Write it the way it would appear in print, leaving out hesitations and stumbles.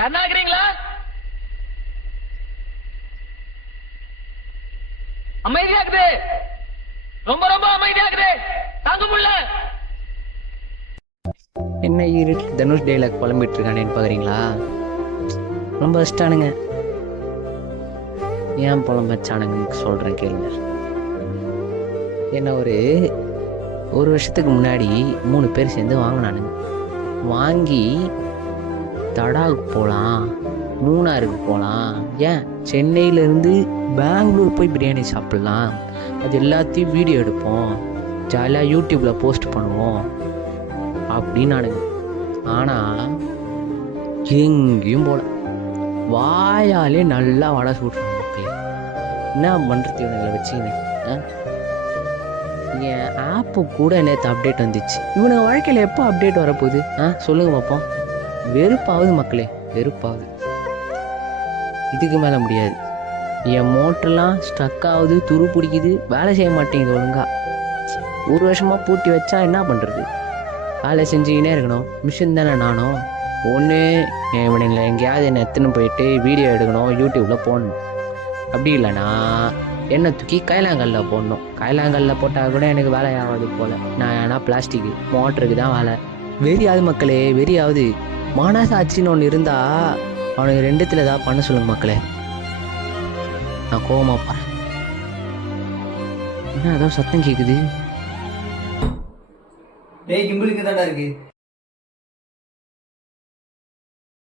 யாருன்னா இருக்கிறீங்களா? அமைதியாக்குது, ரொம்ப ரொம்ப அமைதியாக்குது, தாங்க முடியல. என்ன இருட்டு தனுஷ் டைலாக் புலம்பிட்டு இருக்கானேன்னு பார்க்குறீங்களா? ரொம்ப கஷ்டானுங்க. ஏன் புலம்பச்சானுங்கன்னு சொல்கிறேன் கேளுங்க. என்ன ஒரு வருஷத்துக்கு முன்னாடி 3 பேர் சேர்ந்து வாங்கினானுங்க. வாங்கி தடாவுக்கு போகலாம், மூணாருக்கு போகலாம், ஏன் சென்னையிலேருந்து பெங்களூர் போய் பிரியாணி சாப்பிட்லாம், அது எல்லாத்தையும் வீடியோ எடுப்போம், ஜாலியாக யூடியூப்பில் போஸ்ட் பண்ணுவோம் அப்படின்னானுங்க. ஆனால் எங்கேயும் போல வாயாலே நல்லா வடை சுடுறாங்க மக்களே. என்ன பண்ணுறது இவனுங்களை வச்சுக்கின்னு? என் ஆப்பு கூட நேற்று அப்டேட் வந்துச்சு. இவனுக்கு வாழ்க்கையில் எப்போ அப்டேட் வரப்போகுது? சொல்லுங்கள் பார்ப்போம். வெறுப்பாகுது மக்களே, வெறுப்பாகுது. இதுக்கு மேலே முடியாது. என் மோட்டர்லாம் ஸ்ட்ரக் ஆகுது, துரு பிடிக்குது, வேலை செய்ய மாட்டேங்குது ஒழுங்கா. 1 வருஷமாக பூட்டி வச்சா என்ன பண்ணுறது? வேலை செஞ்சுக்கினே இருக்கணும். மிஷின் தானே நானும். ஒன்று இவனுங்களை எங்கேயாவது என்னை எடுத்துன்னு போயிட்டு வீடியோ எடுக்கணும், யூடியூப்பில் போடணும். அப்படி இல்லைனா என்னை தூக்கி கைலாங்கல்ல போடணும். கைலாங்கல்ல போட்டால் கூட எனக்கு வேலை ஆகாது போல். நான் ஏன்னா பிளாஸ்டிக்கு மோட்டருக்கு தான் வேலை. வெறியாவது மக்களே, வெறியாவது. மனசாட்சின்னு ஒன்று இருந்தால் அவனுக்கு 2த்துல ஏதாவது பண்ண சொல்லுங்க மக்களே. நான் கோவமாப்பா. என்ன ஏதோ சத்தம் கேட்குது? டேய் கிம்பிளுக்கு தான்டா இருக்கு.